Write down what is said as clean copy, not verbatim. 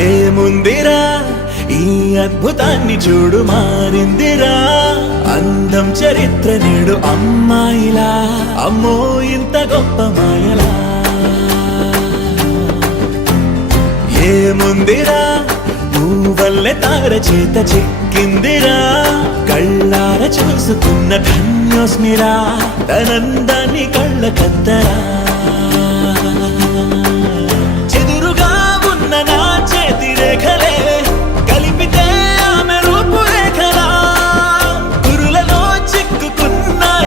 ఏముందిరా ఈ అద్భుతాన్ని చూడు మారిందిరా అందం చరిత్ర నేడు అమ్మాయిలా అమ్మో ఇంత గొప్ప మాయలా ఏముందిరా నువ్వల్లే తార చేత చిక్కిందిరా కళ్ళార చూసుకున్న ధన్యోస్మిరా తనందాన్ని కళ్ళ కద్దరా